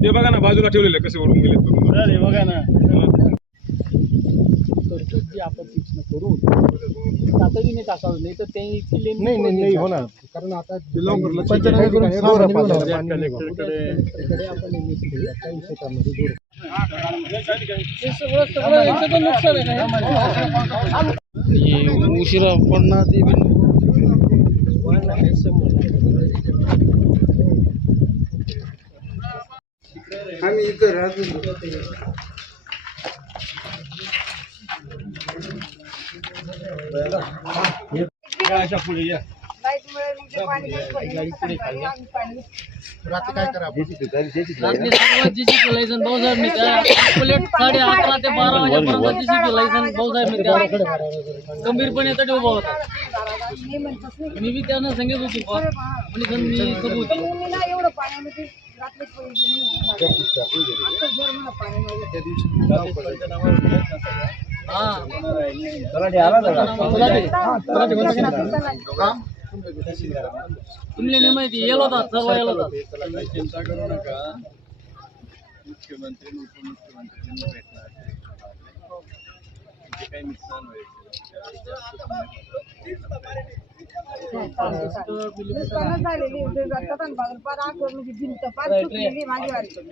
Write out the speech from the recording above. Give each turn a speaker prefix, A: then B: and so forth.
A: बाजूला ठेवलेले कसे ओढून गेले बघून.
B: तर हे बघा ना.
C: आपण करू तातडीने टाकावं नाही तर ते लेंदी
D: नाही नाही. होणार कारण आता
C: आपण.
B: उशिरा पडणार ते
D: आम्ही इथं राहतो. रात्री काय करा
C: रात्री सर्वात जीसीपी लायसन भाऊसाहेब मी त्या बुलेट साडे अकरा ते बारा वाजेपर्यंत जीसीपी लायसन भाऊसाहेब मी त्या गंभीरपणे तटी उभा होता मी बी त्यांना सांगत होती बा म्हणजे पण मी करू होती
E: एवढं पाण्यामध्ये रात्रीच
C: तुम्ही नाही माहिती येलो होता सर्व येलो होता
B: चिंता करू नका मुख्यमंत्री उपमुख्यमंत्री भेटणार. काही नुकसान होईल.
E: नुकसानच झालेली पार आग म्हणजे भिंत पार तुटलेली माझी
F: ताज्या